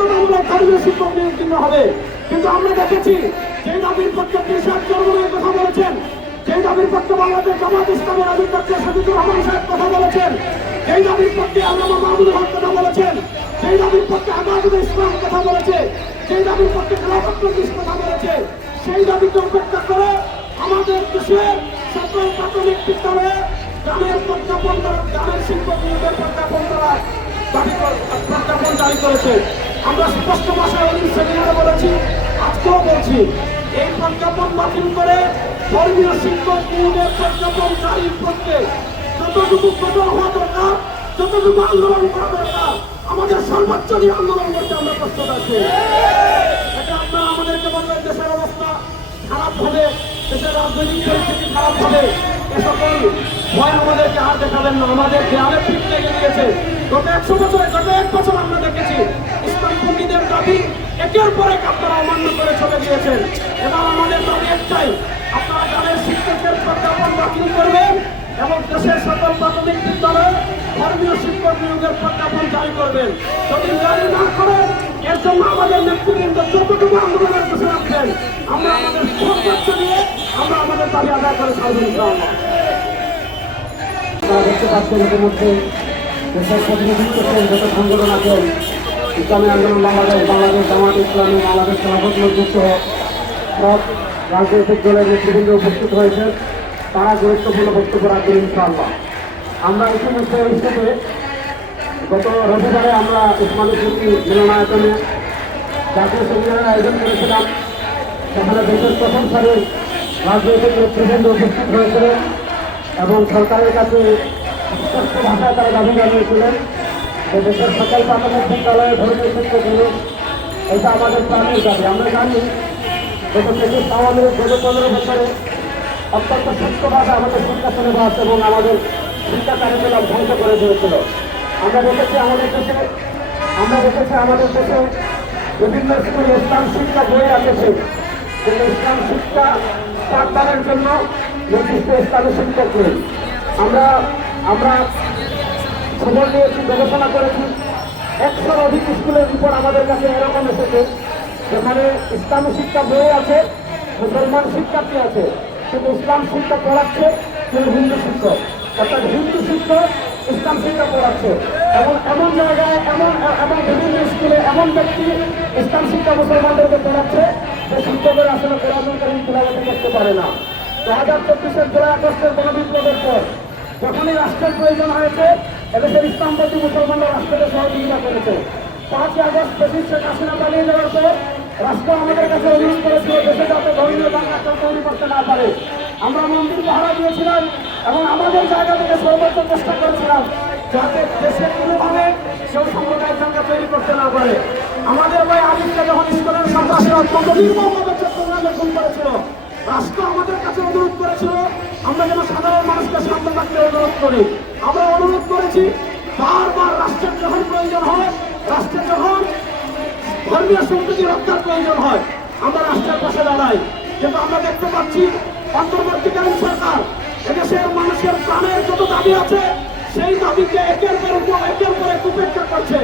বাধ্যতামূলক ধর্মীয় শিক্ষক নিয়োগ দিতে হবে। কিন্তু আমরা দেখেছি যে দাবির পক্ষে দেশার চরমনের কথা বলেছেন, যেই দাবির পক্ষে বাংলাদেশ জামাত ইসলামের আমির ডক্টর শফিকুর রহমান সাহেব কথা বলেছেন, যেই দাবির পক্ষে আল্লামা মাহমুদুল হক কথা বলেছেন, যেই দাবির পক্ষে আজাদুল ইসলাম কথা বলেছে, যেই দাবির পক্ষে খেলাফত মজলিস কথা বলেছে, সেই দাবিকে উপেক্ষা করে আমাদের দেশের সকল প্রাথমিক বিদ্যালয়ে গ্রামের প্রজ্ঞাপন গ্রামের শিক্ষক নিয়োগের প্রজ্ঞাপন জারি করেছে। আমরা স্পষ্ট ভাষায় অলিম সেমিনারে বলেছি, আজকেও বলছি, এই প্রজ্ঞাপন বাতিল করে ধর্মীয় শিক্ষক নিয়োগের প্রজ্ঞাপন জারির পক্ষে যতটুকু কঠোর হওয়া দরকার, যতটুকু আন্দোলন করা দরকার, আমাদের সর্বোচ্চ দিয়ে আন্দোলন করতে আমরা প্রস্তুত আছি। এটা আপনারা আমাদেরকে বলবেন দেশের অবস্থা খারাপ হবে, দেশের রাজনৈতিক পরিস্থিতি খারাপ হবে, এ সকল ভয় আমাদেরকে আর দেখাবেন না। আমাদের দেয়ালে পিঠ লেগে গিয়েছে। গত 100 বছরে, গত 1 বছর আমরা দেখেছি ইসলামপন্থীদের দাবি একের পর এক আপনারা অমান্য করে চলে গিয়েছেন। এবার আমাদের দাবি একটাই, আপনারা গ্রামের শিক্ষকের প্রজ্ঞাপন বাতিল করবেন এবং দেশের সকল প্রাথমিক বিদ্যালয়ে ধর্মীয় শিক্ষক নিয়োগের প্রজ্ঞাপন জারি করবেন। যদি জারি না করেন, এর জন্য আমাদের নেতৃবৃন্দ যতটুকু আন্দোলনের বসে রাখবেন, আমরা আমাদের সর্বোচ্চ দিয়ে আমরা আমাদের দাবি আদায় করে ছাড়বেন। আপনারা দেখতে পাচ্ছেন ইতিমধ্যে দেশের প্রতিনিধিত্ব করেন যত সংগঠন আছেন, ইসলামী আন্দোলন বাংলাদেশ, বাংলাদেশ জামাত ইসলামী, বাংলাদেশ খেলাফত মজলিস সহ সব রাজনৈতিক দলের নেতৃবৃন্দ উপস্থিত হয়েছে। তারা গুরুত্বপূর্ণ বক্তব্য রাখবেন ইনশাআল্লাহ। আমরা ইতিমধ্যে হিসেবে গত রবিবারে আমরা উসমানী স্মৃতি মিলনায়তনে জাতীয় সেমিনারের আয়োজন করেছিলাম। সেখানে দেশের প্রথম সারির রাজনৈতিক নেতৃবৃন্দ উপস্থিত হয়েছিলেন এবং সরকারের কাছে স্পষ্ট ভাষায় তারা দাবি জানিয়েছিলেন যে দেশের সকল প্রাথমিক বিদ্যালয়ে ধর্মীয় শিক্ষক নিয়োগ, এটা আমাদের প্রাণের দাবি। আমরা জানি গত 23 আমাদের গত 15 বছরে অত্যন্ত সত্য ভাষা আমাদের শিক্ষা সিলেবাস এবং আমাদের শিক্ষা কারিকুলাম ধ্বংস করে দিয়েছিল। আমরা দেখেছি আমাদের দেশে বিভিন্ন স্কুলে ইসলাম শিক্ষা বই আছে, কিন্তু ইসলাম শিক্ষা পাঠদানের জন্য নির্দিষ্ট ইসলামী শিক্ষক নেই। আমরা খবর নিয়েছি, গবেষণা করেছি, 100-র অধিক স্কুলের উপর আমাদের কাছে এরকম এসেছে যেখানে ইসলামী শিক্ষা বই আছে, মুসলমান শিক্ষার্থী আছে, কিন্তু ইসলাম শিক্ষা পড়াচ্ছে কেউ হিন্দু শিক্ষক, অর্থাৎ হিন্দু শিক্ষক ইসলাম শিক্ষা পড়াচ্ছে। এবং এমন জায়গায় এমন বিভিন্ন স্কুলে এমন ব্যক্তি ইসলাম শিক্ষা মুসলমানদেরকে পড়াচ্ছে যে শিক্ষকের আসলে কোরআনুল কারীম তিলাওয়াত করতে পারে না। 2024-এর জুলাই আগস্টের গণবিপ্লবের পর যখনই রাষ্ট্রের প্রয়োজন হয়েছে, এদেশের ইসলামপন্থী মুসলমানরা রাষ্ট্রকে সহযোগিতা করেছে। 5ই আগস্ট প্রেসিডেন্ট শেখ হাসিনা পালিয়ে যাওয়ার পর রাষ্ট্র আমাদের কাছে অনুরোধ করেছিল দেশে যাতে ধর্মীয় দাঙ্গা তৈরি করতে না পারে। আমরা মন্দির পাহারা দিয়েছিলাম এবং আমাদের জায়গা থেকে সর্বোচ্চ চেষ্টা করেছিলাম যাতে দেশে কোনোভাবে কেউ সাম্প্রদায়িক দাঙ্গা তৈরি করতে না পারে। আমাদের ভাই আরিফকে যখন ইস্কনের সন্ত্রাসীরা অত্যন্ত নির্মমভাবে চট্টগ্রামে খুন করেছিল, রাষ্ট্র আমাদের কাছে অনুরোধ করেছিল আমরা যেন সাধারণ মানুষকে শান্ত থাকতে অনুরোধ করি। আমরা অনুরোধ করেছি বারবার, রাষ্ট্রের যখন প্রয়োজন হয়, রাষ্ট্রের যখন ধর্মীয় সম্প্রীতি রক্ষার প্রয়োজন হয়, আমরা রাষ্ট্রের পাশে দাঁড়াই। কিন্তু আমরা দেখতে পাচ্ছি অন্তর্বর্তীকালীন সরকার এদেশের মানুষের প্রাণের যত দাবি আছে সেই দাবিকে একের পর এক উপেক্ষা করছে।